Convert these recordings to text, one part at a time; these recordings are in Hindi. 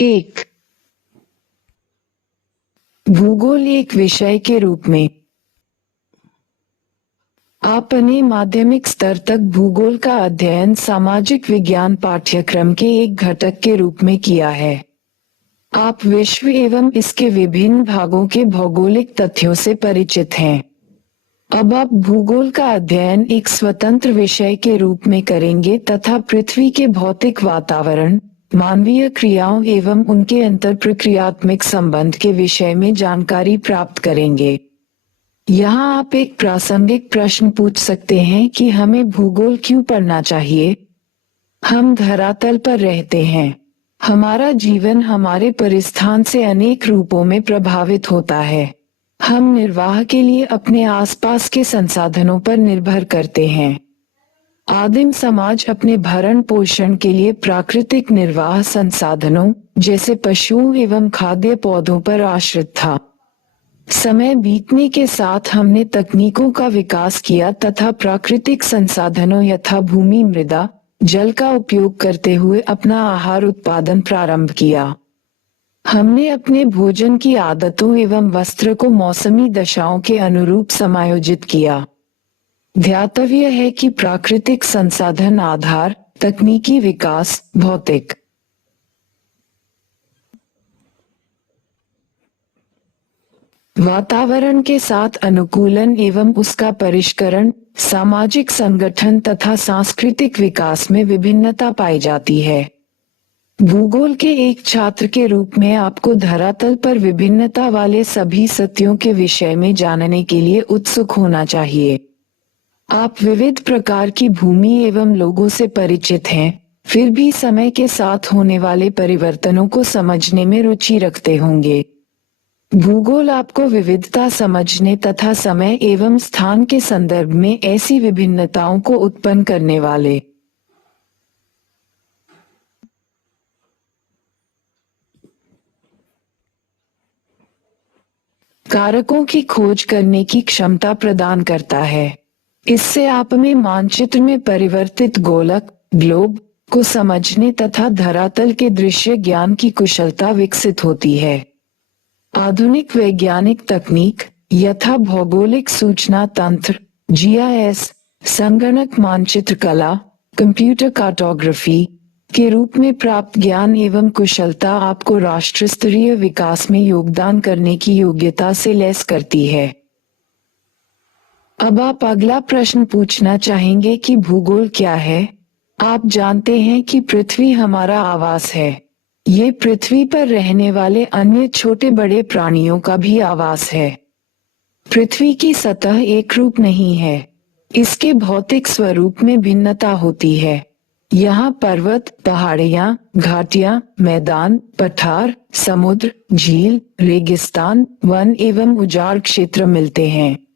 एक, भूगोल एक विषय के रूप में। आपने माध्यमिक स्तर तक भूगोल का अध्ययन सामाजिक विज्ञान पाठ्यक्रम के एक घटक के रूप में किया है। आप विश्व एवं इसके विभिन्न भागों के भौगोलिक तथ्यों से परिचित हैं। अब आप भूगोल का अध्ययन एक स्वतंत्र विषय के रूप में करेंगे तथा पृथ्वी के भौतिक वातावरण, मानवीय क्रियाओं एवं उनके अंतरप्रक्रियात्मक संबंध के विषय में जानकारी प्राप्त करेंगे। यहाँ आप एक प्रासंगिक प्रश्न पूछ सकते हैं कि हमें भूगोल क्यों पढ़ना चाहिए? हम धरातल पर रहते हैं। हमारा जीवन हमारे परिस्थान से अनेक रूपों में प्रभावित होता है। हम निर्वाह के लिए अपने आसपास के संसाधनों पर निर्भर करते हैं। आदिम समाज अपने भरण पोषण के लिए प्राकृतिक निर्वाह संसाधनों जैसे पशुओं एवं खाद्य पौधों पर आश्रित था। समय बीतने के साथ हमने तकनीकों का विकास किया तथा प्राकृतिक संसाधनों यथा भूमि, मृदा, जल का उपयोग करते हुए अपना आहार उत्पादन प्रारंभ किया। हमने अपने भोजन की आदतों एवं वस्त्र को मौसमी दशाओं के अनुरूप समायोजित किया। ध्यातव्य है कि प्राकृतिक संसाधन आधार, तकनीकी विकास, भौतिक वातावरण के साथ अनुकूलन एवं उसका परिष्करण, सामाजिक संगठन तथा सांस्कृतिक विकास में विभिन्नता पाई जाती है। भूगोल के एक छात्र के रूप में आपको धरातल पर विभिन्नता वाले सभी सत्यों के विषय में जानने के लिए उत्सुक होना चाहिए। आप विविध प्रकार की भूमि एवं लोगों से परिचित हैं, फिर भी समय के साथ होने वाले परिवर्तनों को समझने में रुचि रखते होंगे। भूगोल आपको विविधता समझने तथा समय एवं स्थान के संदर्भ में ऐसी विभिन्नताओं को उत्पन्न करने वाले कारकों की खोज करने की क्षमता प्रदान करता है। इससे आप में मानचित्र में परिवर्तित गोलक, ग्लोब को समझने तथा धरातल के दृश्य ज्ञान की कुशलता विकसित होती है। आधुनिक वैज्ञानिक तकनीक यथा भौगोलिक सूचना तंत्र, जीआईएस, संगणक मानचित्र कला, कंप्यूटर कार्टोग्राफी के रूप में प्राप्त ज्ञान एवं कुशलता आपको राष्ट्र स्तरीय विकास में योगदान करने की योग्यता से लैस करती है। अब आप अगला प्रश्न पूछना चाहेंगे कि भूगोल क्या है? आप जानते हैं कि पृथ्वी हमारा आवास है। ये पृथ्वी पर रहने वाले अन्य छोटे बड़े प्राणियों का भी आवास है। पृथ्वी की सतह एक रूप नहीं है। इसके भौतिक स्वरूप में भिन्नता होती है। यहाँ पर्वत, पहाड़ियाँ, घाटियाँ, मैदान, पठार, समुद्र, झील, रेगिस्तान, वन एवं उजाड़ क्षेत्र मिलते हैं।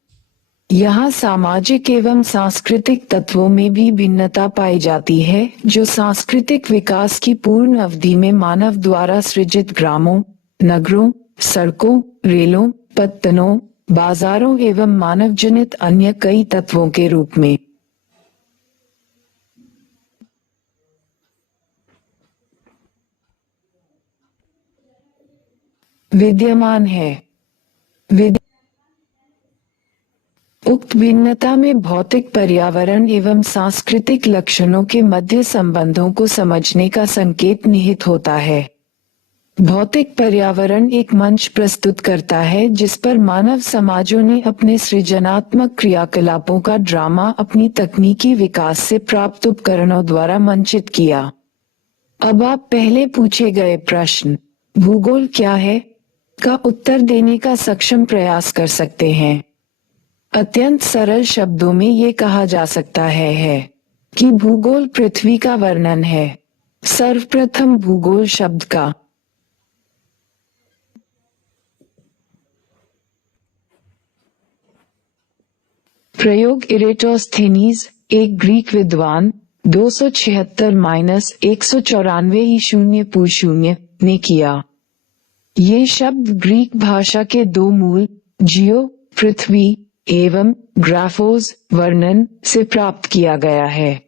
यहाँ सामाजिक एवं सांस्कृतिक तत्वों में भी भिन्नता पाई जाती है, जो सांस्कृतिक विकास की पूर्ण अवधि में मानव द्वारा सृजित ग्रामों, नगरों, सड़कों, रेलों, पत्तनों, बाजारों एवं मानव जनित अन्य कई तत्वों के रूप में विद्यमान है। उक्त भिन्नता में भौतिक पर्यावरण एवं सांस्कृतिक लक्षणों के मध्य संबंधों को समझने का संकेत निहित होता है। भौतिक पर्यावरण एक मंच प्रस्तुत करता है जिस पर मानव समाजों ने अपने सृजनात्मक क्रियाकलापों का ड्रामा अपनी तकनीकी विकास से प्राप्त उपकरणों द्वारा मंचित किया। अब आप पहले पूछे गए प्रश्न भूगोल क्या है का उत्तर देने का सक्षम प्रयास कर सकते हैं। अत्यंत सरल शब्दों में ये कहा जा सकता है कि भूगोल पृथ्वी का वर्णन है। सर्वप्रथम भूगोल शब्द का प्रयोग इरेटोस्थेनीज, एक ग्रीक विद्वान 276-194 ई. ने किया। ये शब्द ग्रीक भाषा के दो मूल जियो पृथ्वी एवं ग्राफोस वर्णन से प्राप्त किया गया है।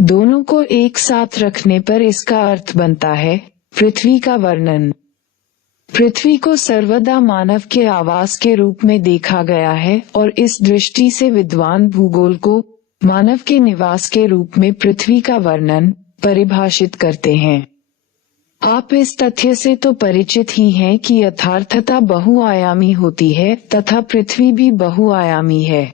दोनों को एक साथ रखने पर इसका अर्थ बनता है पृथ्वी का वर्णन। पृथ्वी को सर्वदा मानव के आवास के रूप में देखा गया है और इस दृष्टि से विद्वान भूगोल को मानव के निवास के रूप में पृथ्वी का वर्णन परिभाषित करते हैं। आप इस तथ्य से तो परिचित ही हैं कि यथार्थता बहुआयामी होती है तथा पृथ्वी भी बहुआयामी है।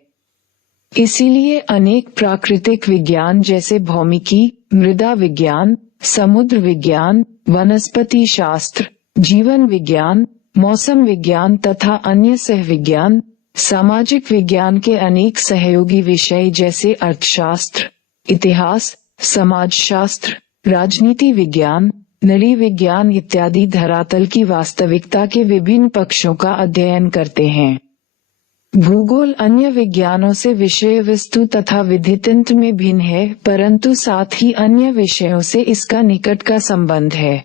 इसीलिए अनेक प्राकृतिक विज्ञान जैसे भौमिकी, मृदा विज्ञान, समुद्र विज्ञान, वनस्पति शास्त्र, जीवन विज्ञान, मौसम विज्ञान तथा अन्य सह विज्ञान, सामाजिक विज्ञान के अनेक सहयोगी विषय जैसे अर्थशास्त्र, इतिहास, समाजशास्त्र, राजनीति विज्ञान, नली विज्ञान इत्यादि धरातल की वास्तविकता के विभिन्न पक्षों का अध्ययन करते हैं। भूगोल अन्य विज्ञानों से विषय वस्तु तथा विधितंत्र में भिन्न है, परंतु साथ ही अन्य विषयों से इसका निकट का संबंध है।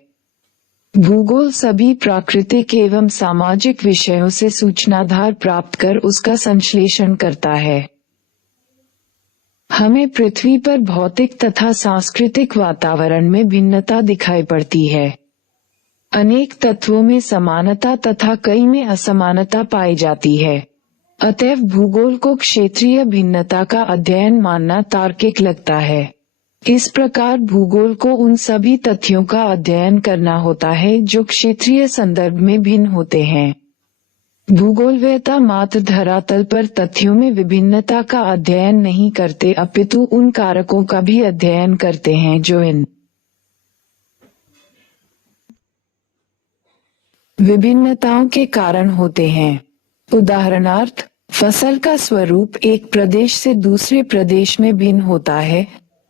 भूगोल सभी प्राकृतिक एवं सामाजिक विषयों से सूचनाधार प्राप्त कर उसका संश्लेषण करता है। हमें पृथ्वी पर भौतिक तथा सांस्कृतिक वातावरण में भिन्नता दिखाई पड़ती है। अनेक तत्वों में समानता तथा कई में असमानता पाई जाती है। अतएव भूगोल को क्षेत्रीय भिन्नता का अध्ययन मानना तार्किक लगता है। इस प्रकार भूगोल को उन सभी तथ्यों का अध्ययन करना होता है जो क्षेत्रीय संदर्भ में भिन्न होते हैं। भूगोलवेत्ता मात्र धरातल पर तथ्यों में विभिन्नता का अध्ययन नहीं करते, अपितु उन कारकों का भी अध्ययन करते हैं जो इन विभिन्नताओं के कारण होते हैं। उदाहरणार्थ, फसल का स्वरूप एक प्रदेश से दूसरे प्रदेश में भिन्न होता है,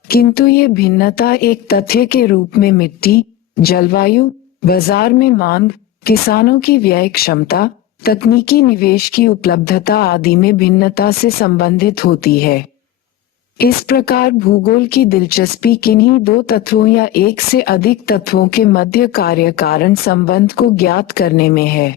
किंतु ये भिन्नता एक तथ्य के रूप में मिट्टी, जलवायु, बाजार में मांग, किसानों की व्यय क्षमता, तकनीकी निवेश की उपलब्धता आदि में भिन्नता से संबंधित होती है। इस प्रकार भूगोल की दिलचस्पी किन्हीं दो तत्वों या एक से अधिक तत्वों के मध्य कार्य कारण संबंध को ज्ञात करने में है।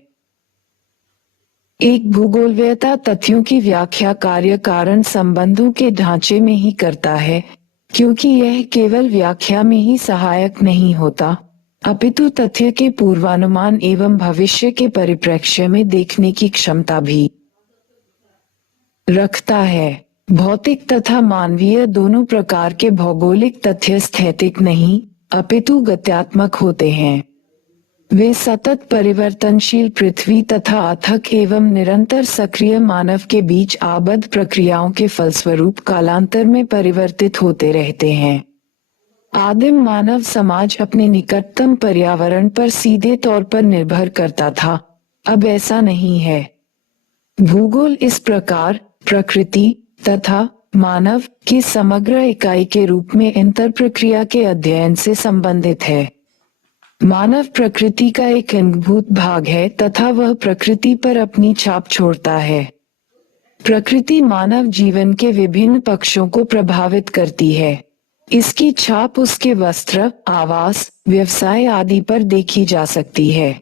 एक भूगोलवेत्ता तथ्यों की व्याख्या कार्य कारण संबंधों के ढांचे में ही करता है, क्योंकि यह केवल व्याख्या में ही सहायक नहीं होता, अपितु तथ्य के पूर्वानुमान एवं भविष्य के परिप्रेक्ष्य में देखने की क्षमता भी रखता है। भौतिक तथा मानवीय दोनों प्रकार के भौगोलिक तथ्य स्थैतिक नहीं, अपितु गत्यात्मक होते हैं। वे सतत परिवर्तनशील पृथ्वी तथा अथक एवं निरंतर सक्रिय मानव के बीच आबद्ध प्रक्रियाओं के फलस्वरूप कालांतर में परिवर्तित होते रहते हैं। आदिम मानव समाज अपने निकटतम पर्यावरण पर सीधे तौर पर निर्भर करता था, अब ऐसा नहीं है। भूगोल इस प्रकार प्रकृति तथा मानव की समग्र इकाई के रूप में अंतर प्रक्रिया के अध्ययन से संबंधित है। मानव प्रकृति का एक अंगभूत भाग है तथा वह प्रकृति पर अपनी छाप छोड़ता है। प्रकृति मानव जीवन के विभिन्न पक्षों को प्रभावित करती है। इसकी छाप उसके वस्त्र, आवास, व्यवसाय आदि पर देखी जा सकती है।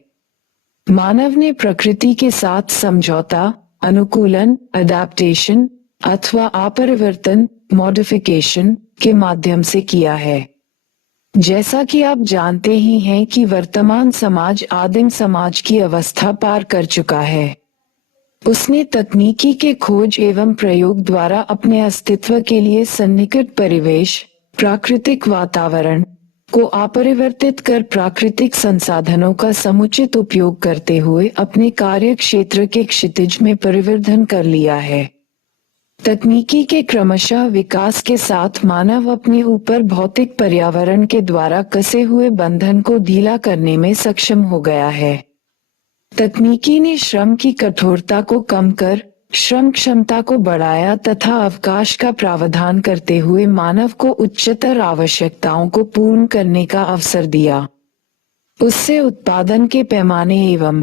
मानव ने प्रकृति के साथ समझौता, अनुकूलन, अडैप्टेशन अथवा अपरिवर्तन, मॉडिफिकेशन के माध्यम से किया है। जैसा कि आप जानते ही हैं कि वर्तमान समाज आदिम समाज की अवस्था पार कर चुका है। उसने तकनीकी के खोज एवं प्रयोग द्वारा अपने अस्तित्व के लिए सन्निकट परिवेश, प्राकृतिक वातावरण को अपरिवर्तित कर प्राकृतिक संसाधनों का समुचित उपयोग करते हुए अपने कार्य क्षेत्र के क्षितिज में परिवर्धन कर लिया है। तकनीकी के क्रमशः विकास के साथ मानव अपने ऊपर भौतिक पर्यावरण के द्वारा कसे हुए बंधन को ढीला करने में सक्षम हो गया है। तकनीकी ने श्रम की कठोरता को कम कर श्रम क्षमता को बढ़ाया तथा अवकाश का प्रावधान करते हुए मानव को उच्चतर आवश्यकताओं को पूर्ण करने का अवसर दिया। उससे उत्पादन के पैमाने एवं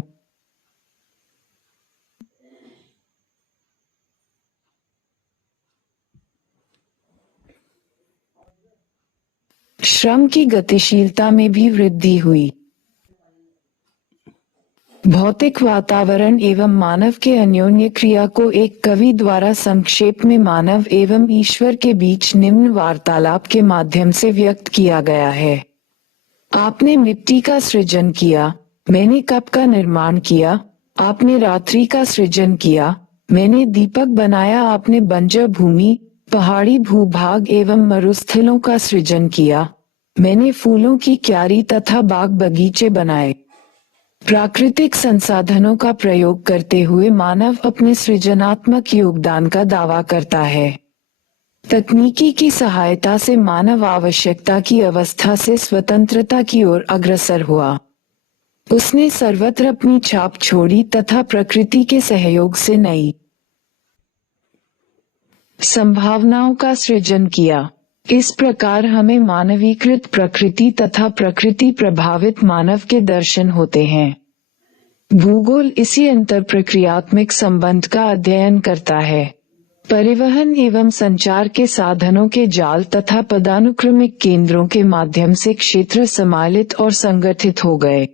श्रम की गतिशीलता में भी वृद्धि हुई। भौतिक वातावरण एवं मानव के अन्योन्य क्रिया को एक कवि द्वारा संक्षेप में मानव एवं ईश्वर के बीच निम्न वार्तालाप के माध्यम से व्यक्त किया गया है। आपने मिट्टी का सृजन किया, मैंने कप का निर्माण किया। आपने रात्रि का सृजन किया, मैंने दीपक बनाया। आपने बंजर भूमि, पहाड़ी भूभाग एवं मरुस्थलों का सृजन किया, मैंने फूलों की क्यारी तथा बाग बगीचे बनाए। प्राकृतिक संसाधनों का प्रयोग करते हुए मानव अपने सृजनात्मक योगदान का दावा करता है। तकनीकी की सहायता से मानव आवश्यकता की अवस्था से स्वतंत्रता की ओर अग्रसर हुआ। उसने सर्वत्र अपनी छाप छोड़ी तथा प्रकृति के सहयोग से नई संभावनाओं का सृजन किया। इस प्रकार हमें मानवीकृत प्रकृति तथा प्रकृति प्रभावित मानव के दर्शन होते हैं। भूगोल इसी अंतरप्रक्रियात्मक संबंध का अध्ययन करता है। परिवहन एवं संचार के साधनों के जाल तथा पदानुक्रमिक केंद्रों के माध्यम से क्षेत्र सम्मिलित और संगठित हो गए।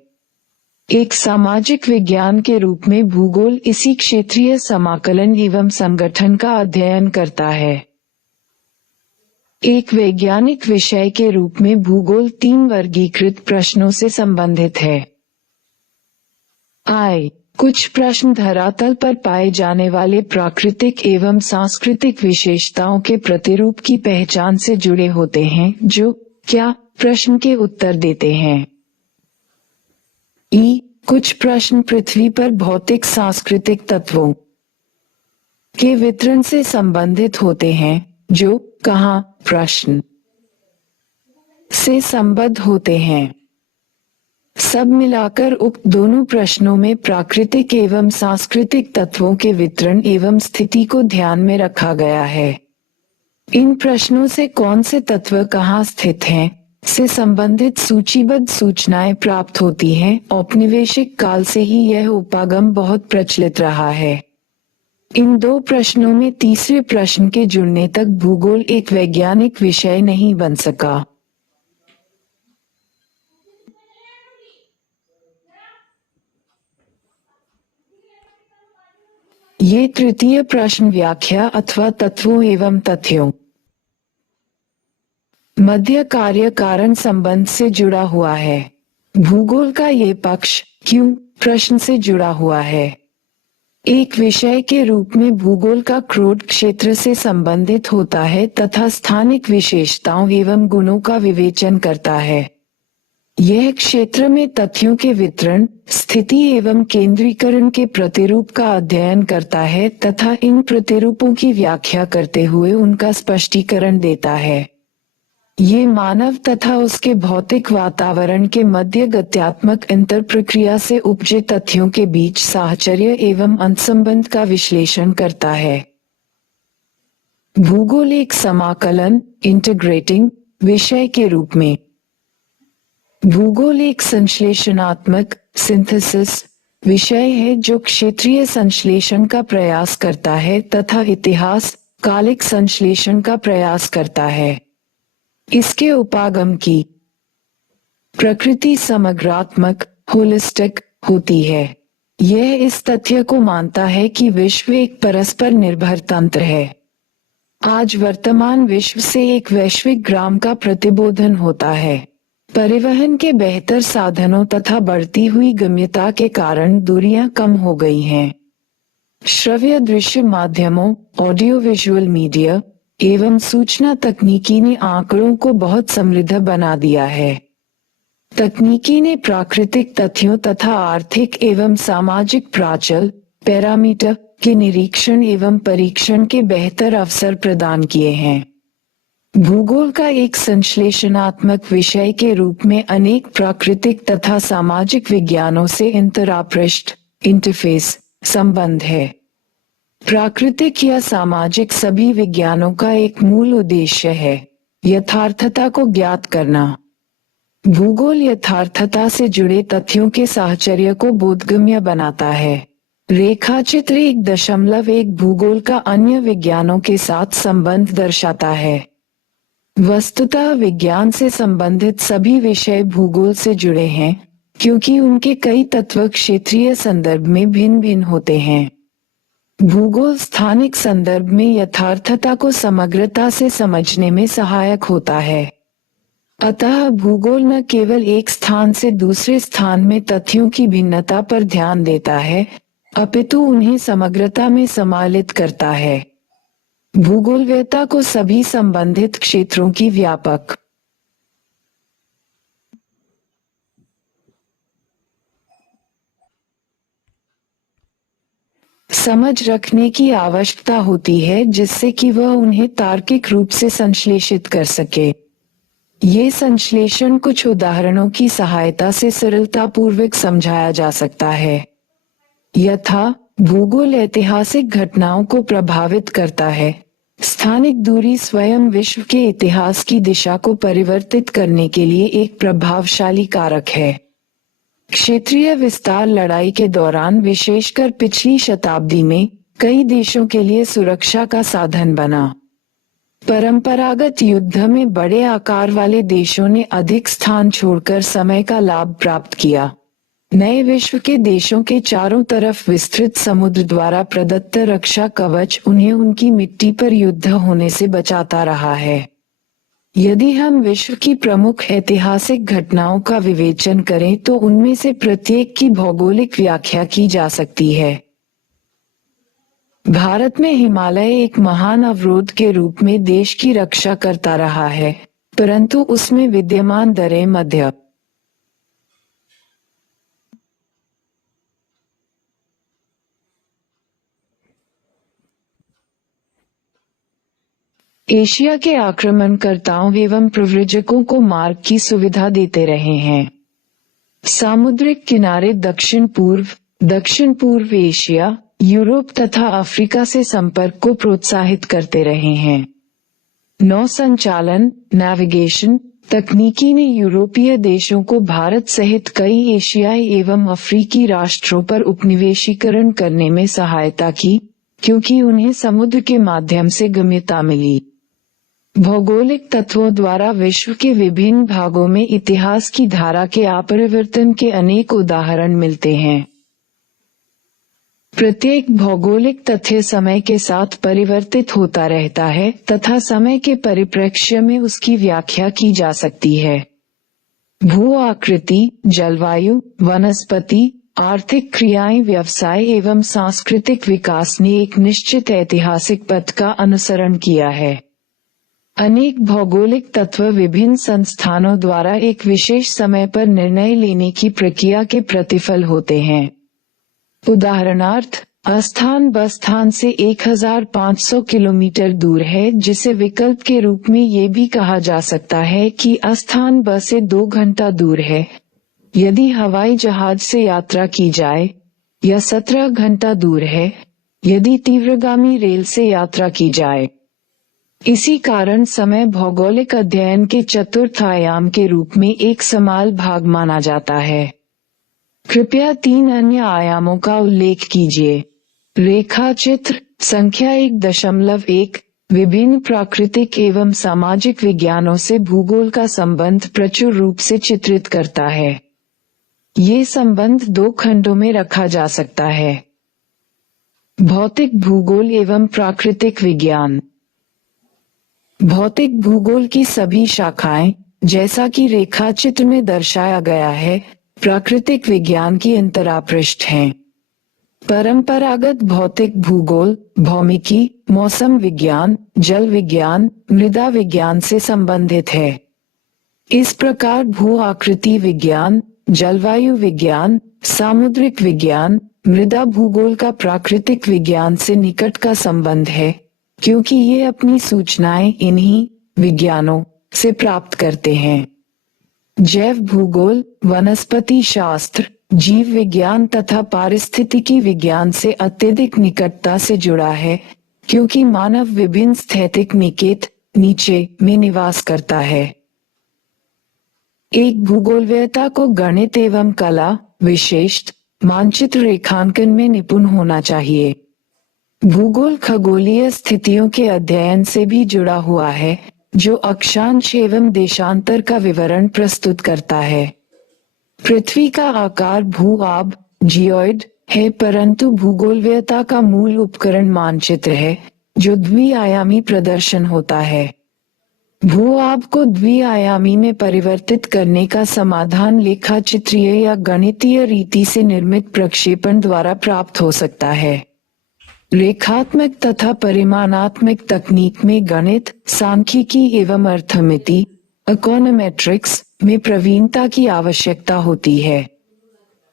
एक सामाजिक विज्ञान के रूप में भूगोल इसी क्षेत्रीय समाकलन एवं संगठन का अध्ययन करता है। एक वैज्ञानिक विषय के रूप में भूगोल 3 वर्गीकृत प्रश्नों से संबंधित है। कुछ प्रश्न धरातल पर पाए जाने वाले प्राकृतिक एवं सांस्कृतिक विशेषताओं के प्रतिरूप की पहचान से जुड़े होते हैं, जो क्या प्रश्न के उत्तर देते हैं। कुछ प्रश्न पृथ्वी पर भौतिक सांस्कृतिक तत्वों के वितरण से संबंधित होते हैं, जो कहाँ प्रश्न से संबद्ध होते हैं। सब मिलाकर उक्त दोनों प्रश्नों में प्राकृतिक एवं सांस्कृतिक तत्वों के वितरण एवं स्थिति को ध्यान में रखा गया है। इन प्रश्नों से कौन से तत्व कहाँ स्थित हैं से संबंधित सूचीबद्ध सूचनाएं प्राप्त होती हैं। औपनिवेशिक काल से ही यह उपागम बहुत प्रचलित रहा है। इन 2 प्रश्नों में तीसरे प्रश्न के जुड़ने तक भूगोल एक वैज्ञानिक विषय नहीं बन सका। ये तृतीय प्रश्न व्याख्या अथवा तत्वों एवं तथ्यों मध्य कार्य कारण संबंध से जुड़ा हुआ है। भूगोल का ये पक्ष क्यों प्रश्न से जुड़ा हुआ है। एक विषय के रूप में भूगोल का क्रोध क्षेत्र से संबंधित होता है तथा स्थानिक विशेषताओं एवं गुणों का विवेचन करता है। यह क्षेत्र में तथ्यों के वितरण, स्थिति एवं केंद्रीकरण के प्रतिरूप का अध्ययन करता है तथा इन प्रतिरूपों की व्याख्या करते हुए उनका स्पष्टीकरण देता है। ये मानव तथा उसके भौतिक वातावरण के मध्य गत्यात्मक अंतरप्रक्रिया से उपजे तथ्यों के बीच साहचर्य एवं अंतर्संबंध का विश्लेषण करता है। भूगोल एक समाकलन इंटीग्रेटिंग विषय के रूप में भूगोल एक संश्लेषणात्मक सिंथेसिस विषय है जो क्षेत्रीय संश्लेषण का प्रयास करता है तथा इतिहास कालिक संश्लेषण का प्रयास करता है। इसके उपागम की प्रकृति समग्रात्मक होलिस्टिक होती है। यह इस तथ्य को मानता है कि विश्व एक परस्पर निर्भर तंत्र है। आज वर्तमान विश्व से एक वैश्विक ग्राम का प्रतिबोधन होता है। परिवहन के बेहतर साधनों तथा बढ़ती हुई गम्यता के कारण दूरियां कम हो गई हैं। श्रव्य दृश्य माध्यमों ऑडियो विजुअल मीडिया एवं सूचना तकनीकी ने आंकड़ों को बहुत समृद्ध बना दिया है। तकनीकी ने प्राकृतिक तथ्यों तथा आर्थिक एवं सामाजिक प्राचल पैरामीटर के निरीक्षण एवं परीक्षण के बेहतर अवसर प्रदान किए हैं। भूगोल का एक संश्लेषणात्मक विषय के रूप में अनेक प्राकृतिक तथा सामाजिक विज्ञानों से इंटरापृष्ठ इंटरफेस संबंध है। प्राकृतिक या सामाजिक सभी विज्ञानों का एक मूल उद्देश्य है यथार्थता को ज्ञात करना। भूगोल यथार्थता से जुड़े तथ्यों के साहचर्य को बोधगम्य बनाता है। रेखाचित्र 1.1 भूगोल का अन्य विज्ञानों के साथ संबंध दर्शाता है। वस्तुतः विज्ञान से संबंधित सभी विषय भूगोल से जुड़े हैं, क्योंकि उनके कई तत्व क्षेत्रीय संदर्भ में भिन्न भिन्न होते हैं। भूगोल स्थानिक संदर्भ में यथार्थता को समग्रता से समझने में सहायक होता है। अतः भूगोल न केवल एक स्थान से दूसरे स्थान में तथ्यों की भिन्नता पर ध्यान देता है, अपितु उन्हें समग्रता में सम्मिलित करता है। भूगोलवेत्ता को सभी संबंधित क्षेत्रों की व्यापक समझ रखने की आवश्यकता होती है, जिससे कि वह उन्हें तार्किक रूप से संश्लेषित कर सके। ये संश्लेषण कुछ उदाहरणों की सहायता से सरलतापूर्वक समझाया जा सकता है। यथा, भूगोल ऐतिहासिक घटनाओं को प्रभावित करता है। स्थानिक दूरी स्वयं विश्व के इतिहास की दिशा को परिवर्तित करने के लिए एक प्रभावशाली कारक है। क्षेत्रीय विस्तार लड़ाई के दौरान, विशेषकर पिछली शताब्दी में, कई देशों के लिए सुरक्षा का साधन बना। परंपरागत युद्ध में बड़े आकार वाले देशों ने अधिक स्थान छोड़कर समय का लाभ प्राप्त किया। नए विश्व के देशों के चारों तरफ विस्तृत समुद्र द्वारा प्रदत्त रक्षा कवच उन्हें उनकी मिट्टी पर युद्ध होने से बचाता रहा है। यदि हम विश्व की प्रमुख ऐतिहासिक घटनाओं का विवेचन करें तो उनमें से प्रत्येक की भौगोलिक व्याख्या की जा सकती है। भारत में हिमालय एक महान अवरोध के रूप में देश की रक्षा करता रहा है, परंतु उसमें विद्यमान दरें मध्य एशिया के आक्रमणकर्ताओं एवं प्रव्रजकों को मार्ग की सुविधा देते रहे हैं। सामुद्रिक किनारे दक्षिण पूर्व एशिया, यूरोप तथा अफ्रीका से संपर्क को प्रोत्साहित करते रहे हैं। नौ संचालन नेविगेशन तकनीकी ने यूरोपीय देशों को भारत सहित कई एशियाई एवं अफ्रीकी राष्ट्रों पर उपनिवेशीकरण करने में सहायता की, क्योंकि उन्हें समुद्र के माध्यम से गम्यता मिली। भौगोलिक तत्वों द्वारा विश्व के विभिन्न भागों में इतिहास की धारा के अपरिवर्तन के अनेक उदाहरण मिलते हैं। प्रत्येक भौगोलिक तथ्य समय के साथ परिवर्तित होता रहता है तथा समय के परिप्रेक्ष्य में उसकी व्याख्या की जा सकती है। भू आकृति, जलवायु, वनस्पति, आर्थिक क्रियाएं, व्यवसाय एवं सांस्कृतिक विकास ने एक निश्चित ऐतिहासिक पथ का अनुसरण किया है। अनेक भौगोलिक तत्व विभिन्न संस्थानों द्वारा एक विशेष समय पर निर्णय लेने की प्रक्रिया के प्रतिफल होते हैं। उदाहरणार्थ, अस्थान बस्थान से 1500 किलोमीटर दूर है, जिसे विकल्प के रूप में ये भी कहा जा सकता है कि अस्थान ब से 2 घंटा दूर है यदि हवाई जहाज से यात्रा की जाए, या 17 घंटा दूर है यदि तीव्रगामी रेल से यात्रा की जाए। इसी कारण समय भौगोलिक अध्ययन के चतुर्थ आयाम के रूप में एक समाल भाग माना जाता है। कृपया 3 अन्य आयामों का उल्लेख कीजिए। रेखा चित्र संख्या 1.1 विभिन्न प्राकृतिक एवं सामाजिक विज्ञानों से भूगोल का संबंध प्रचुर रूप से चित्रित करता है। ये संबंध 2 खंडों में रखा जा सकता है। भौतिक भूगोल एवं प्राकृतिक विज्ञान। भौतिक भूगोल की सभी शाखाएं, जैसा कि रेखा चित्र में दर्शाया गया है, प्राकृतिक विज्ञान की अंतरापृष्ठ हैं। परंपरागत भौतिक भूगोल भौमिकी, मौसम विज्ञान, जल विज्ञान, मृदा विज्ञान से संबंधित है। इस प्रकार भू आकृति विज्ञान, जलवायु विज्ञान, सामुद्रिक विज्ञान, मृदा भूगोल का प्राकृतिक विज्ञान से निकट का संबंध है, क्योंकि ये अपनी सूचनाएं इन्हीं विज्ञानों से प्राप्त करते हैं। जैव भूगोल, वनस्पति शास्त्र, जीव विज्ञान तथा पारिस्थितिकी विज्ञान से अत्यधिक निकटता से जुड़ा है, क्योंकि मानव विभिन्न स्थैतिक निकेत नीचे में निवास करता है। एक भूगोलवेत्ता को गणित एवं कला, विशेषत मानचित्र रेखांकन में निपुण होना चाहिए। भूगोल खगोलीय स्थितियों के अध्ययन से भी जुड़ा हुआ है, जो अक्षांश एवं देशांतर का विवरण प्रस्तुत करता है। पृथ्वी का आकार भू-आब जियोइड है, परंतु भूगोलवेत्ता का मूल उपकरण मानचित्र है, जो द्विआयामी प्रदर्शन होता है। भू-आब को द्विआयामी में परिवर्तित करने का समाधान लेखाचित्रीय या गणितीय रीति से निर्मित प्रक्षेपण द्वारा प्राप्त हो सकता है। रेखात्मक तथा परिमाणात्मक तकनीक में गणित, सांख्यिकी एवं अर्थमिति इकोनोमेट्रिक्स में प्रवीणता की आवश्यकता होती है।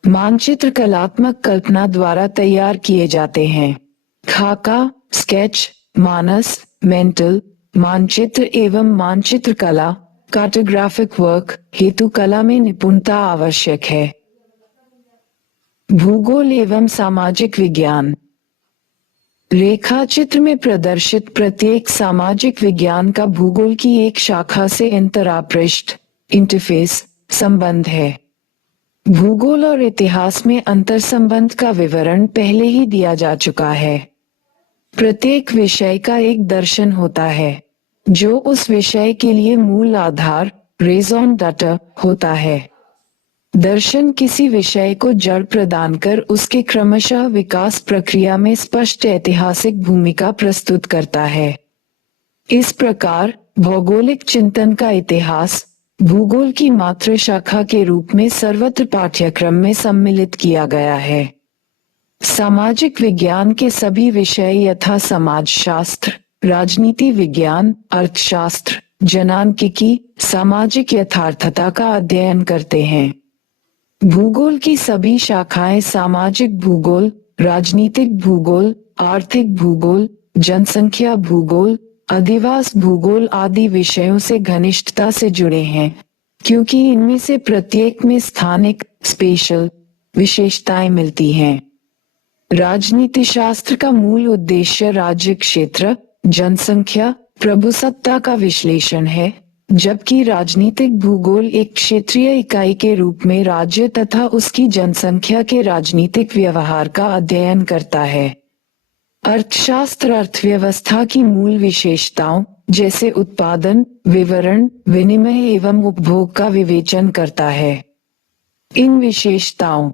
मानचित्र कलात्मक कल्पना द्वारा तैयार किए जाते हैं। खाका, स्केच, मानस, मेंटल, मानचित्र एवं मानचित्र कला, कार्टोग्राफिक वर्क हेतु कला में निपुणता आवश्यक है। भूगोल एवं सामाजिक विज्ञान। रेखाचित्र में प्रदर्शित प्रत्येक सामाजिक विज्ञान का भूगोल की एक शाखा से अंतरापृष्ठ इंटरफेस संबंध है। भूगोल और इतिहास में अंतर संबंध का विवरण पहले ही दिया जा चुका है। प्रत्येक विषय का एक दर्शन होता है जो उस विषय के लिए मूल आधार रेज़न d'être होता है। दर्शन किसी विषय को जड़ प्रदान कर उसके क्रमशः विकास प्रक्रिया में स्पष्ट ऐतिहासिक भूमिका प्रस्तुत करता है। इस प्रकार भौगोलिक चिंतन का इतिहास भूगोल की मातृ शाखा के रूप में सर्वत्र पाठ्यक्रम में सम्मिलित किया गया है। सामाजिक विज्ञान के सभी विषय यथा समाजशास्त्र, राजनीति विज्ञान, अर्थशास्त्र, जनांकिकी, सामाजिक यथार्थता का अध्ययन करते हैं। भूगोल की सभी शाखाएं सामाजिक भूगोल, राजनीतिक भूगोल, आर्थिक भूगोल, जनसंख्या भूगोल, अधिवास भूगोल आदि विषयों से घनिष्ठता से जुड़े हैं, क्योंकि इनमें से प्रत्येक में स्थानिक स्पेशल विशेषताएं मिलती हैं। राजनीति शास्त्र का मूल उद्देश्य राज्य क्षेत्र, जनसंख्या, प्रभुसत्ता का विश्लेषण है, जबकि राजनीतिक भूगोल एक क्षेत्रीय इकाई के रूप में राज्य तथा उसकी जनसंख्या के राजनीतिक व्यवहार का अध्ययन करता है। अर्थशास्त्र अर्थव्यवस्था की मूल विशेषताओं जैसे उत्पादन, विवरण, विनिमय एवं उपभोग का विवेचन करता है। इन विशेषताओं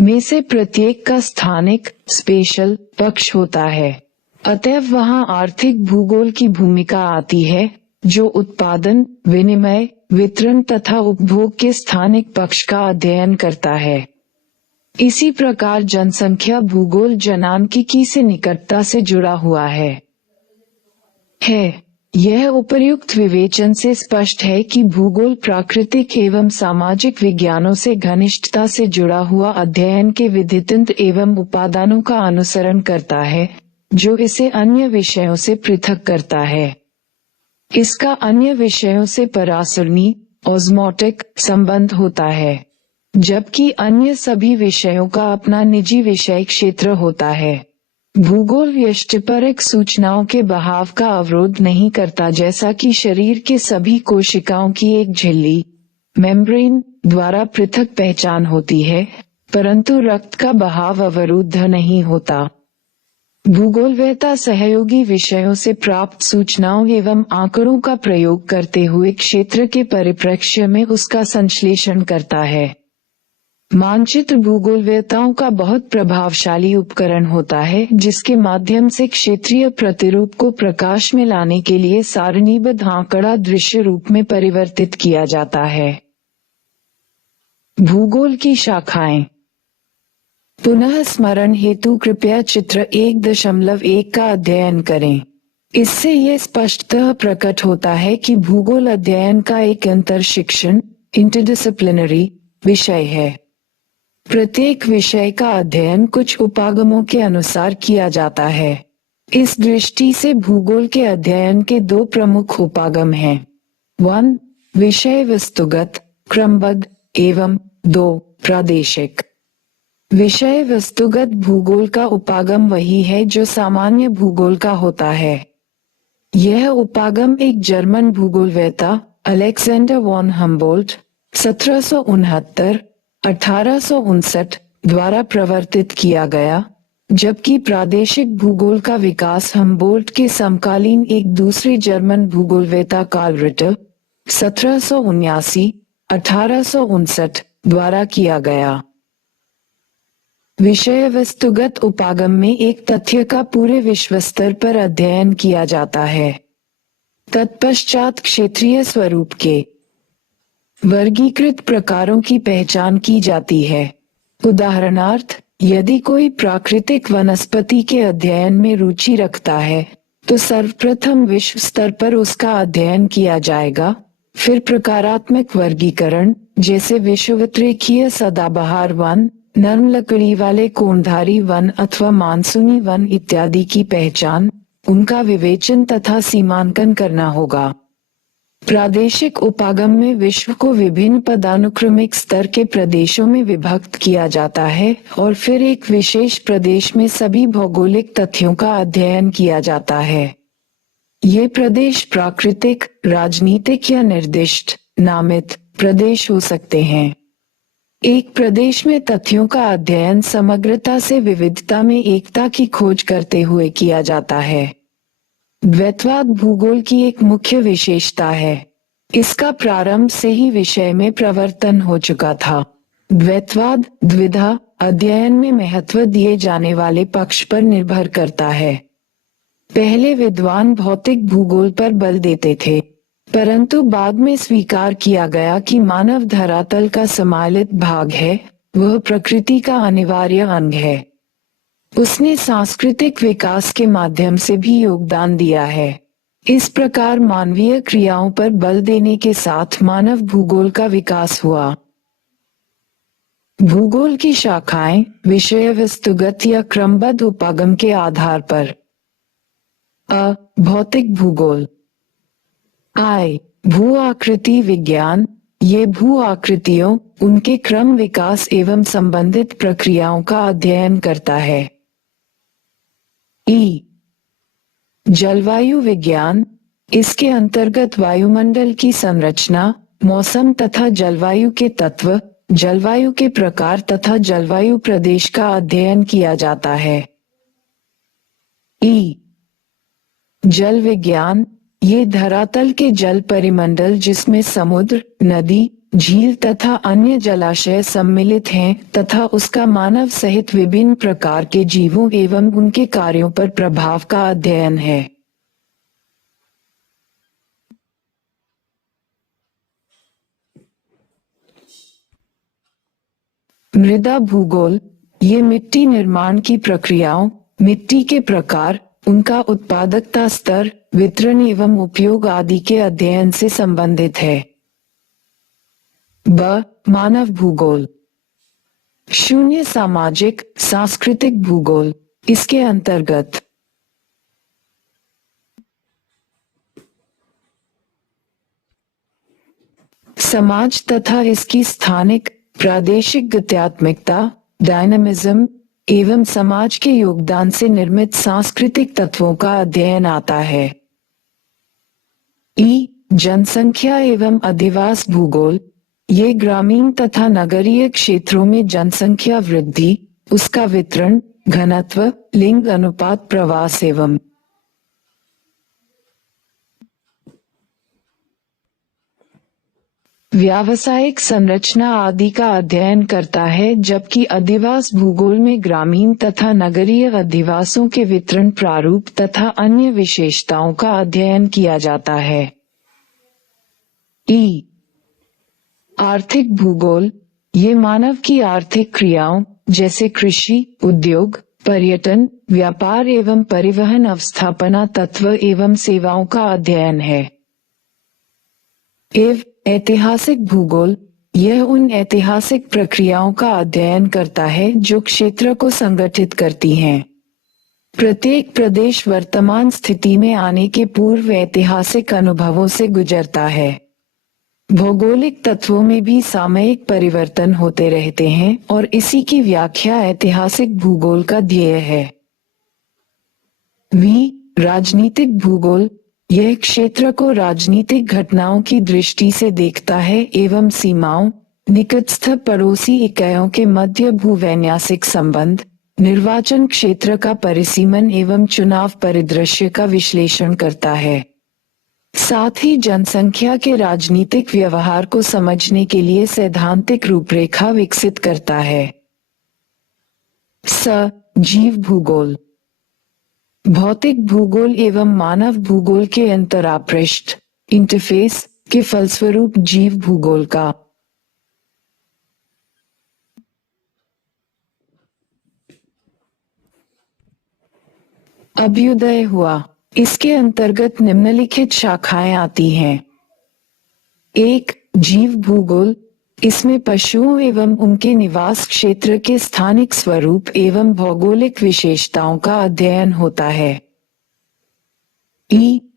में से प्रत्येक का स्थानिक स्पेशल पक्ष होता है। अतएव वहां आर्थिक भूगोल की भूमिका आती है, जो उत्पादन, विनिमय, वितरण तथा उपभोग के स्थानिक पक्ष का अध्ययन करता है। इसी प्रकार जनसंख्या भूगोल जनांकिकी से निकटता से जुड़ा हुआ है। यह उपर्युक्त विवेचन से स्पष्ट है कि भूगोल प्राकृतिक एवं सामाजिक विज्ञानों से घनिष्ठता से जुड़ा हुआ अध्ययन के विधितंत्र एवं उपादानों का अनुसरण करता है, जो इसे अन्य विषयों से पृथक करता है। इसका अन्य विषयों से परासरणी ऑस्मोटिक संबंध होता है, जबकि अन्य सभी विषयों का अपना निजी विषय क्षेत्र होता है। भूगोल व्यष्टिपरक सूचनाओं के बहाव का अवरोध नहीं करता, जैसा कि शरीर के सभी कोशिकाओं की एक झिल्ली मेम्ब्रेन द्वारा पृथक पहचान होती है, परंतु रक्त का बहाव अवरुद्ध नहीं होता। भूगोलवेत्ता सहयोगी विषयों से प्राप्त सूचनाओं एवं आंकड़ों का प्रयोग करते हुए क्षेत्र के परिप्रेक्ष्य में उसका संश्लेषण करता है। मानचित्र भूगोलवेत्ताओं का बहुत प्रभावशाली उपकरण होता है, जिसके माध्यम से क्षेत्रीय प्रतिरूप को प्रकाश में लाने के लिए सारणीबद्ध आंकड़ा दृश्य रूप में परिवर्तित किया जाता है। भूगोल की शाखाएं। पुनः स्मरण हेतु कृपया चित्र 1.1 का अध्ययन करें। इससे यह स्पष्टतः प्रकट होता है कि भूगोल अध्ययन का एक अंतर शिक्षण इंटरडिसिप्लिनरी विषय है। प्रत्येक विषय का अध्ययन कुछ उपागमों के अनुसार किया जाता है। इस दृष्टि से भूगोल के अध्ययन के दो प्रमुख उपागम हैं। 1. विषय वस्तुगत क्रमबद्ध एवं 2. प्रादेशिक। विषय वस्तुगत भूगोल का उपागम वही है जो सामान्य भूगोल का होता है। यह उपागम एक जर्मन भूगोलवेत्ता अलेक्जेंडर वॉन हम्बोल्ट 1769-1859 द्वारा प्रवर्तित किया गया, जबकि प्रादेशिक भूगोल का विकास हम्बोल्ट के समकालीन एक दूसरे जर्मन भूगोलवेत्ता कार्ल रिटर 1779-1859 द्वारा किया गया। विषय वस्तुगत उपागम में एक तथ्य का पूरे विश्व स्तर पर अध्ययन किया जाता है। तत्पश्चात क्षेत्रीय स्वरूप के वर्गीकृत प्रकारों की पहचान की जाती है। उदाहरणार्थ, यदि कोई प्राकृतिक वनस्पति के अध्ययन में रुचि रखता है, तो सर्वप्रथम विश्व स्तर पर उसका अध्ययन किया जाएगा, फिर प्रकारात्मक वर्गीकरण, जैसे विषुवतरेखीय सदाबहार वन, नरम लकड़ी वाले कोणधारी वन अथवा मानसूनी वन इत्यादि की पहचान, उनका विवेचन तथा सीमांकन करना होगा। प्रादेशिक उपागम में विश्व को विभिन्न पदानुक्रमिक स्तर के प्रदेशों में विभक्त किया जाता है और फिर एक विशेष प्रदेश में सभी भौगोलिक तथ्यों का अध्ययन किया जाता है। ये प्रदेश प्राकृतिक, राजनीतिक या निर्दिष्ट, नामित प्रदेश हो सकते हैं। एक प्रदेश में तथ्यों का अध्ययन समग्रता से विविधता में एकता की खोज करते हुए किया जाता है। द्वैतवाद भूगोल की एक मुख्य विशेषता है। इसका प्रारंभ से ही विषय में प्रवर्तन हो चुका था। द्वैतवाद द्विधा अध्ययन में महत्व दिए जाने वाले पक्ष पर निर्भर करता है। पहले विद्वान भौतिक भूगोल पर बल देते थे, परंतु बाद में स्वीकार किया गया कि मानव धरातल का सम्मिलित भाग है, वह प्रकृति का अनिवार्य अंग है। उसने सांस्कृतिक विकास के माध्यम से भी योगदान दिया है। इस प्रकार मानवीय क्रियाओं पर बल देने के साथ मानव भूगोल का विकास हुआ। भूगोल की शाखाएं विषय वस्तुगत या क्रमबद्ध उपागम के आधार पर। भौतिक भूगोल। भू आकृति विज्ञान, ये भू आकृतियों, उनके क्रम, विकास एवं संबंधित प्रक्रियाओं का अध्ययन करता है। जलवायु विज्ञान, इसके अंतर्गत वायुमंडल की संरचना, मौसम तथा जलवायु के तत्व, जलवायु के प्रकार तथा जलवायु प्रदेश का अध्ययन किया जाता है। जल विज्ञान, ये धरातल के जल परिमंडल जिसमें समुद्र, नदी, झील तथा अन्य जलाशय सम्मिलित हैं तथा उसका मानव सहित विभिन्न प्रकार के जीवों एवं उनके कार्यों पर प्रभाव का अध्ययन है। मृदा भूगोल, ये मिट्टी निर्माण की प्रक्रियाओं, मिट्टी के प्रकार, उनका उत्पादकता स्तर, वितरण एवं उपयोग आदि के अध्ययन से संबंधित है। मानव भूगोल। शून्य सामाजिक सांस्कृतिक भूगोल, इसके अंतर्गत समाज तथा इसकी स्थानिक प्रादेशिक गत्यात्मकता, डायनामिज्म एवं समाज के योगदान से निर्मित सांस्कृतिक तत्वों का अध्ययन आता है। जनसंख्या एवं अधिवास भूगोल, ये ग्रामीण तथा नगरीय क्षेत्रों में जनसंख्या वृद्धि, उसका वितरण, घनत्व, लिंग अनुपात, प्रवास एवं व्यावसायिक संरचना आदि का अध्ययन करता है, जबकि अधिवास भूगोल में ग्रामीण तथा नगरीय अधिवासों के वितरण, प्रारूप तथा अन्य विशेषताओं का अध्ययन किया जाता है। आर्थिक भूगोल, ये मानव की आर्थिक क्रियाओं जैसे कृषि, उद्योग, पर्यटन, व्यापार एवं परिवहन, अवस्थापना तत्व एवं सेवाओं का अध्ययन है। ऐतिहासिक भूगोल, यह उन ऐतिहासिक प्रक्रियाओं का अध्ययन करता है जो क्षेत्र को संगठित करती हैं। प्रत्येक प्रदेश वर्तमान स्थिति में आने के पूर्व ऐतिहासिक अनुभवों से गुजरता है। भौगोलिक तत्वों में भी सामयिक परिवर्तन होते रहते हैं और इसी की व्याख्या ऐतिहासिक भूगोल का ध्येय है। राजनीतिक भूगोल, यह क्षेत्र को राजनीतिक घटनाओं की दृष्टि से देखता है एवं सीमाओं, निकटस्थ पड़ोसी इकाइयों के मध्य भूवैन्यासिक संबंध, निर्वाचन क्षेत्र का परिसीमन एवं चुनाव परिदृश्य का विश्लेषण करता है। साथ ही जनसंख्या के राजनीतिक व्यवहार को समझने के लिए सैद्धांतिक रूपरेखा विकसित करता है। स जीव भूगोल। भौतिक भूगोल एवं मानव भूगोल के अंतरापृष्ठ इंटरफेस के फलस्वरूप जीव भूगोल का अभ्युदय हुआ। इसके अंतर्गत निम्नलिखित शाखाएं आती हैं। 1. जीव भूगोल। इसमें पशुओं एवं उनके निवास क्षेत्र के स्थानिक स्वरूप एवं भौगोलिक विशेषताओं का अध्ययन होता है।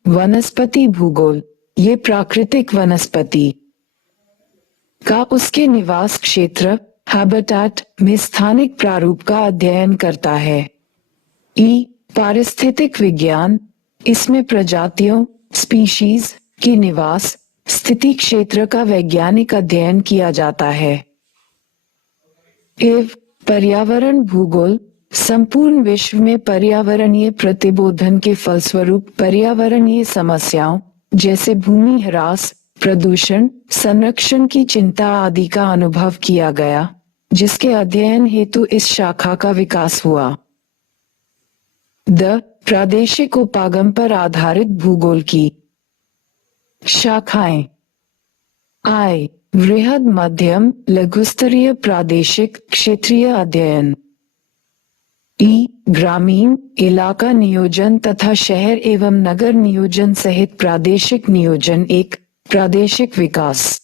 वनस्पति भूगोल। ये प्राकृतिक वनस्पति का उसके निवास क्षेत्र हैबिटेट में स्थानिक प्रारूप का अध्ययन करता है। पारिस्थितिक विज्ञान। इसमें प्रजातियों स्पीशीज की निवास स्थिति क्षेत्र का वैज्ञानिक अध्ययन किया जाता है। पर्यावरण भूगोल। संपूर्ण विश्व में पर्यावरणीय प्रतिबोधन के फलस्वरूप पर्यावरणीय समस्याओं जैसे भूमि ह्रास, प्रदूषण, संरक्षण की चिंता आदि का अनुभव किया गया, जिसके अध्ययन हेतु इस शाखा का विकास हुआ। प्रादेशिक उपागम पर आधारित भूगोल की शाखाएं। वृहद मध्यम लघुस्तरीय प्रादेशिक क्षेत्रीय अध्ययन। ग्रामीण इलाका नियोजन तथा शहर एवं नगर नियोजन सहित प्रादेशिक नियोजन। प्रादेशिक विकास।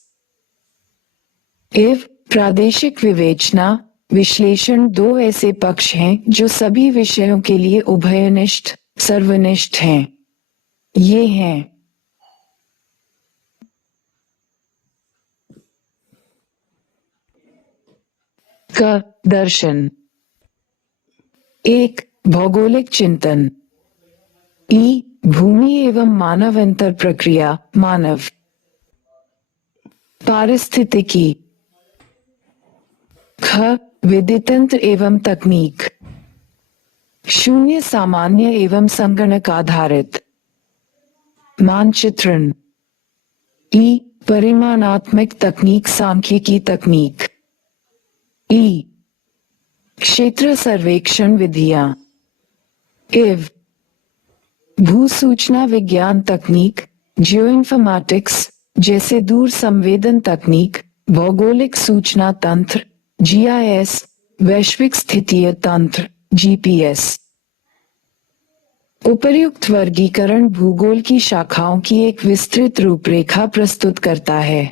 प्रादेशिक विवेचना विश्लेषण। 2 ऐसे पक्ष हैं जो सभी विषयों के लिए उभयनिष्ठ सर्वनिष्ठ हैं। ये हैं दर्शन। 1. भौगोलिक चिंतन। भूमि एवं मानव अंतर प्रक्रिया मानव। पारिस्थितिकी। विधितंत्र एवं तकनीक। 0 सामान्य एवं संगणक आधारित। मानचित्रण। परिमाणात्मक तकनीक सांख्यिकी तकनीक। क्षेत्र सर्वेक्षण विधियां। भू सूचना विज्ञान तकनीक जियोइंफॉर्मेटिक्स जैसे दूर संवेदन तकनीक, भौगोलिक सूचना तंत्र GIS, वैश्विक स्थितीय तंत्र GPS। उपर्युक्त वर्गीकरण भूगोल की शाखाओं की एक विस्तृत रूपरेखा प्रस्तुत करता है।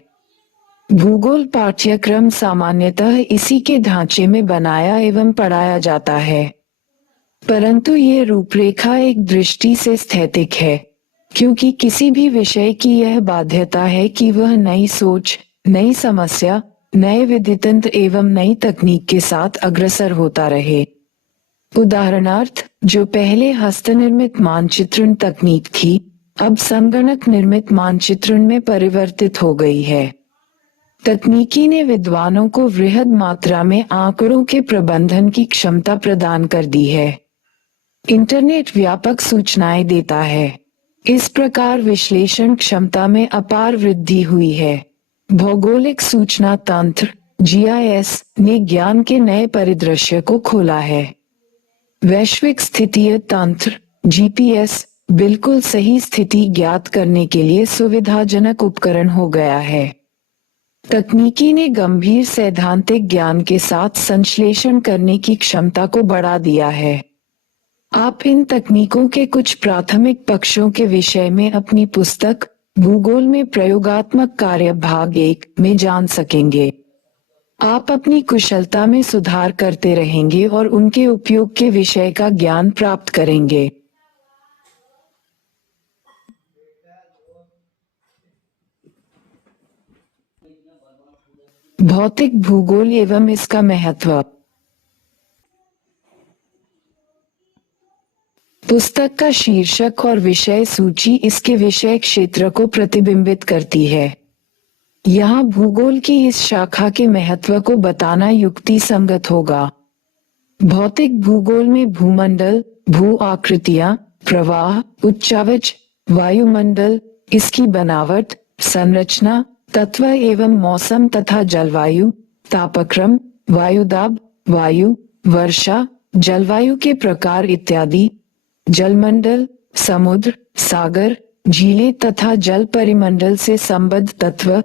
भूगोल पाठ्यक्रम सामान्यतः इसी के ढांचे में बनाया एवं पढ़ाया जाता है, परंतु ये रूपरेखा एक दृष्टि से स्थैतिक है, क्योंकि किसी भी विषय की यह बाध्यता है कि वह नई सोच, नई समस्या, नए विधितंत्र एवं नई तकनीक के साथ अग्रसर होता रहे। उदाहरणार्थ, जो पहले हस्तनिर्मित मानचित्रण तकनीक थी, अब संगणक निर्मित मानचित्रण में परिवर्तित हो गई है। तकनीकी ने विद्वानों को वृहद मात्रा में आंकड़ों के प्रबंधन की क्षमता प्रदान कर दी है। इंटरनेट व्यापक सूचनाएं देता है। इस प्रकार विश्लेषण क्षमता में अपार वृद्धि हुई है। भौगोलिक सूचना तंत्र GIS ने ज्ञान के नए परिदृश्य को खोला है। वैश्विक स्थितीय तंत्र GPS बिल्कुल सही स्थिति ज्ञात करने के लिए सुविधाजनक उपकरण हो गया है। तकनीकी ने गंभीर सैद्धांतिक ज्ञान के साथ संश्लेषण करने की क्षमता को बढ़ा दिया है। आप इन तकनीकों के कुछ प्राथमिक पक्षों के विषय में अपनी पुस्तक भूगोल में प्रयोगात्मक कार्य भाग 1 में जान सकेंगे। आप अपनी कुशलता में सुधार करते रहेंगे और उनके उपयोग के विषय का ज्ञान प्राप्त करेंगे। भौतिक भूगोल एवं इसका महत्व। पुस्तक का शीर्षक और विषय सूची इसके विषय क्षेत्र को प्रतिबिंबित करती है। यहाँ भूगोल की इस शाखा के महत्व को बताना युक्ति संगत होगा। भौतिक भूगोल में भूमंडल, भू आकृतियां, प्रवाह, उच्चावच, वायुमंडल, इसकी बनावट, संरचना, तत्व एवं मौसम तथा जलवायु, तापक्रम, वायुदाब, वायु, वर्षा, जलवायु के प्रकार इत्यादि, जलमंडल, समुद्र, सागर, झीलें तथा जल परिमंडल से संबद्ध तत्व,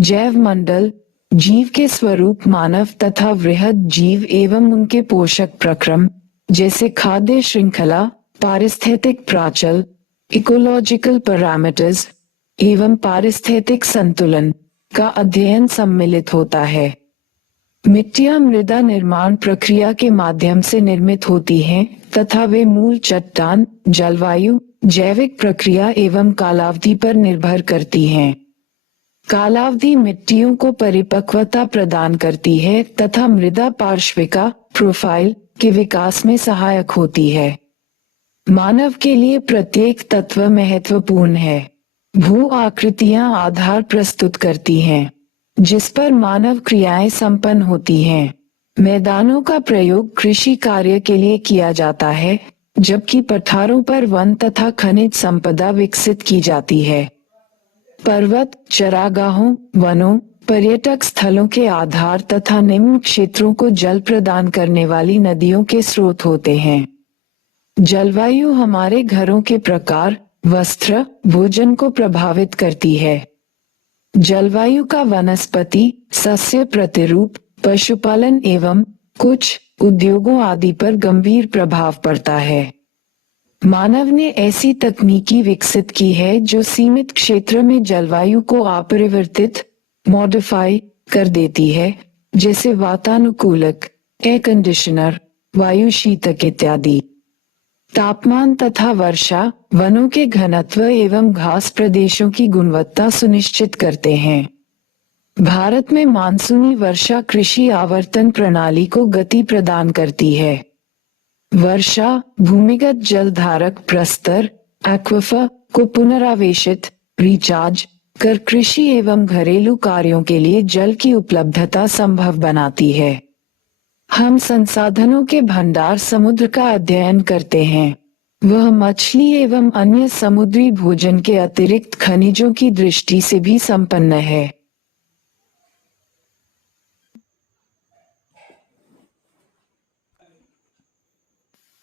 जैव मंडल, जीव के स्वरूप, मानव तथा वृहद जीव एवं उनके पोषक प्रक्रम जैसे खाद्य श्रृंखला, पारिस्थितिक प्राचल, इकोलॉजिकल पैरामीटर्स एवं पारिस्थितिक संतुलन का अध्ययन सम्मिलित होता है। मिट्टियां मृदा निर्माण प्रक्रिया के माध्यम से निर्मित होती हैं तथा वे मूल चट्टान, जलवायु, जैविक प्रक्रिया एवं कालावधि पर निर्भर करती हैं। कालावधि मिट्टियों को परिपक्वता प्रदान करती है तथा मृदा पार्श्विका प्रोफाइल के विकास में सहायक होती है। मानव के लिए प्रत्येक तत्व महत्वपूर्ण है। भू आकृतियां आधार प्रस्तुत करती हैं, जिस पर मानव क्रियाएं संपन्न होती हैं। मैदानों का प्रयोग कृषि कार्य के लिए किया जाता है, जबकि पठारों पर वन तथा खनिज संपदा विकसित की जाती है। पर्वत, चरागाहों, वनों, पर्यटक स्थलों के आधार तथा निम्न क्षेत्रों को जल प्रदान करने वाली नदियों के स्रोत होते हैं। जलवायु हमारे घरों के प्रकार, वस्त्र, भोजन को प्रभावित करती है। जलवायु का वनस्पति, सस्य प्रतिरूप, पशुपालन एवं कुछ उद्योगों आदि पर गंभीर प्रभाव पड़ता है। मानव ने ऐसी तकनीकी विकसित की है जो सीमित क्षेत्र में जलवायु को अपरिवर्तित मॉडिफाई कर देती है, जैसे वातानुकूलक, एयर कंडीशनर, वायु शीतक इत्यादि। तापमान तथा वर्षा, वनों के घनत्व एवं घास प्रदेशों की गुणवत्ता सुनिश्चित करते हैं। भारत में मानसूनी वर्षा कृषि आवर्तन प्रणाली को गति प्रदान करती है। वर्षा भूमिगत जल धारक प्रस्तर एक्विफर को पुनरावेशित रिचार्ज कर कृषि एवं घरेलू कार्यों के लिए जल की उपलब्धता संभव बनाती है। हम संसाधनों के भंडार समुद्र का अध्ययन करते हैं। वह मछली एवं अन्य समुद्री भोजन के अतिरिक्त खनिजों की दृष्टि से भी संपन्न है।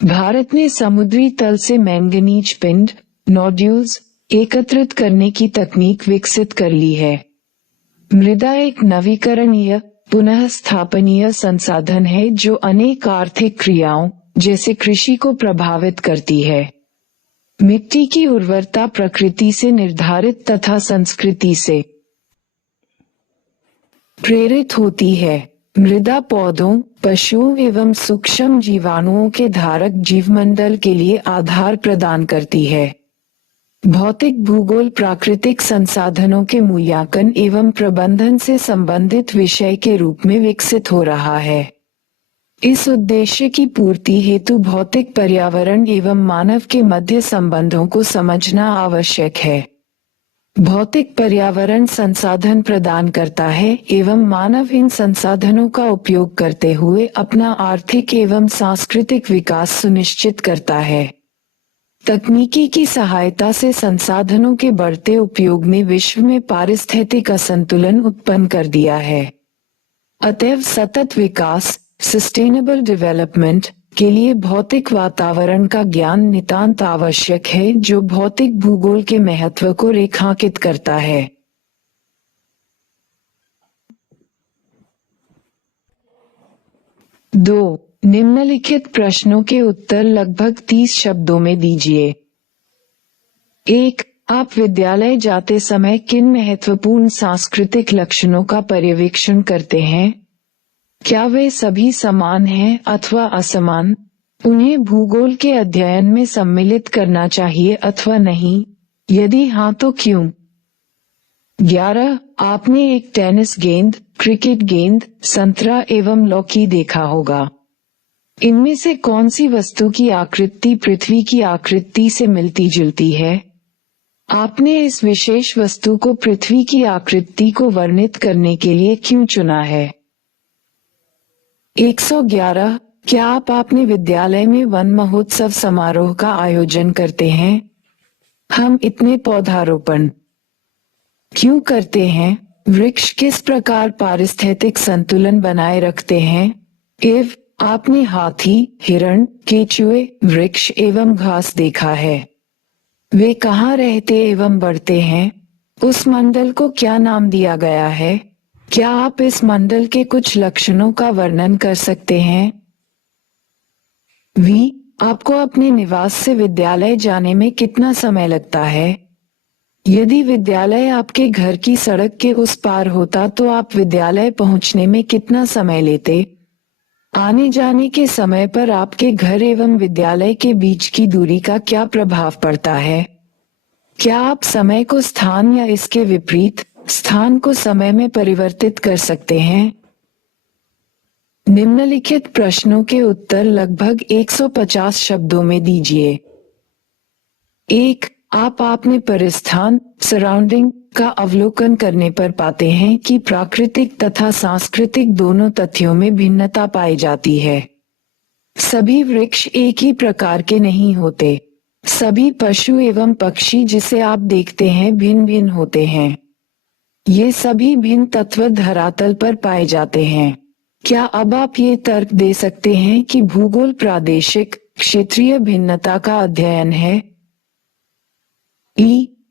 भारत ने समुद्री तल से मैंगनीज पिंड नोड्यूल्स एकत्रित करने की तकनीक विकसित कर ली है। मृदा एक नवीकरणीय पुनः स्थापनीय संसाधन है जो अनेक आर्थिक क्रियाओं जैसे कृषि को प्रभावित करती है। मिट्टी की उर्वरता प्रकृति से निर्धारित तथा संस्कृति से प्रेरित होती है। मृदा पौधों, पशुओं एवं सूक्ष्म जीवाणुओं के धारक जीवमंडल के लिए आधार प्रदान करती है। भौतिक भूगोल प्राकृतिक संसाधनों के मूल्यांकन एवं प्रबंधन से संबंधित विषय के रूप में विकसित हो रहा है। इस उद्देश्य की पूर्ति हेतु भौतिक पर्यावरण एवं मानव के मध्य संबंधों को समझना आवश्यक है। भौतिक पर्यावरण संसाधन प्रदान करता है एवं मानव इन संसाधनों का उपयोग करते हुए अपना आर्थिक एवं सांस्कृतिक विकास सुनिश्चित करता है। तकनीकी की सहायता से संसाधनों के बढ़ते उपयोग ने विश्व में पारिस्थितिक असंतुलन उत्पन्न कर दिया है। अतएव सतत विकास सस्टेनेबल डेवलपमेंट के लिए भौतिक वातावरण का ज्ञान नितांत आवश्यक है, जो भौतिक भूगोल के महत्व को रेखांकित करता है। दो निम्नलिखित प्रश्नों के उत्तर लगभग 30 शब्दों में दीजिए। 1. आप विद्यालय जाते समय किन महत्वपूर्ण सांस्कृतिक लक्षणों का पर्यवेक्षण करते हैं? क्या वे सभी समान हैं अथवा असमान? उन्हें भूगोल के अध्ययन में सम्मिलित करना चाहिए अथवा नहीं? यदि हाँ तो क्यों? 11. आपने एक टेनिस गेंद, क्रिकेट गेंद, संतरा एवं लौकी देखा होगा। इनमें से कौन सी वस्तु की आकृति पृथ्वी की आकृति से मिलती जुलती है? आपने इस विशेष वस्तु को पृथ्वी की आकृति को वर्णित करने के लिए क्यों चुना है? 111. क्या आप अपने विद्यालय में वन महोत्सव समारोह का आयोजन करते हैं? हम इतने पौधारोपण क्यों करते हैं? वृक्ष किस प्रकार पारिस्थितिक संतुलन बनाए रखते हैं? आपने हाथी, हिरण, केचुए, वृक्ष एवं घास देखा है। वे कहाँ रहते एवं बढ़ते हैं? उस मंडल को क्या नाम दिया गया है? क्या आप इस मंडल के कुछ लक्षणों का वर्णन कर सकते हैं? वी, आपको अपने निवास से विद्यालय जाने में कितना समय लगता है? यदि विद्यालय आपके घर की सड़क के उस पार होता तो आप विद्यालय पहुंचने में कितना समय लेते? आने जाने के समय पर आपके घर एवं विद्यालय के बीच की दूरी का क्या प्रभाव पड़ता है? क्या आप समय को स्थान या इसके विपरीत स्थान को समय में परिवर्तित कर सकते हैं? निम्नलिखित प्रश्नों के उत्तर लगभग 150 शब्दों में दीजिए। 1. आप अपने परिस्थान सराउंडिंग का अवलोकन करने पर पाते हैं कि प्राकृतिक तथा सांस्कृतिक दोनों तथ्यों में भिन्नता पाई जाती है। सभी वृक्ष एक ही प्रकार के नहीं होते। सभी पशु एवं पक्षी जिसे आप देखते हैं भिन्न भिन्न होते हैं। ये सभी भिन्न तत्व धरातल पर पाए जाते हैं। क्या अब आप ये तर्क दे सकते हैं कि भूगोल प्रादेशिक क्षेत्रीय भिन्नता का अध्ययन है?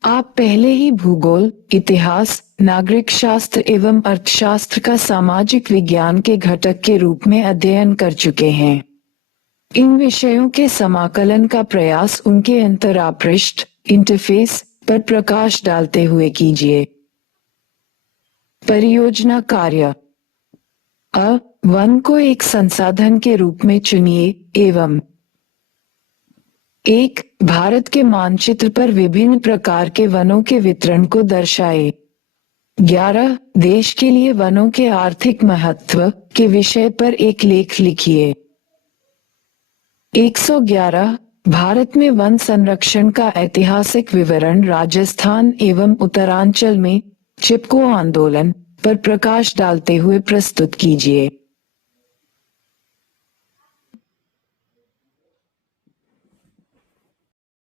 आप पहले ही भूगोल, इतिहास, नागरिक शास्त्र एवं अर्थशास्त्र का सामाजिक विज्ञान के घटक के रूप में अध्ययन कर चुके हैं। इन विषयों के समाकलन का प्रयास उनके अंतरापृष्ठ इंटरफेस पर प्रकाश डालते हुए कीजिए। परियोजना कार्य। वन को एक संसाधन के रूप में चुनिए एवं 1. भारत के मानचित्र पर विभिन्न प्रकार के वनों के वितरण को दर्शाए। 11. देश के लिए वनों के आर्थिक महत्व के विषय पर एक लेख लिखिए। 111. भारत में वन संरक्षण का ऐतिहासिक विवरण राजस्थान एवं उत्तरांचल में चिपको आंदोलन पर प्रकाश डालते हुए प्रस्तुत कीजिए।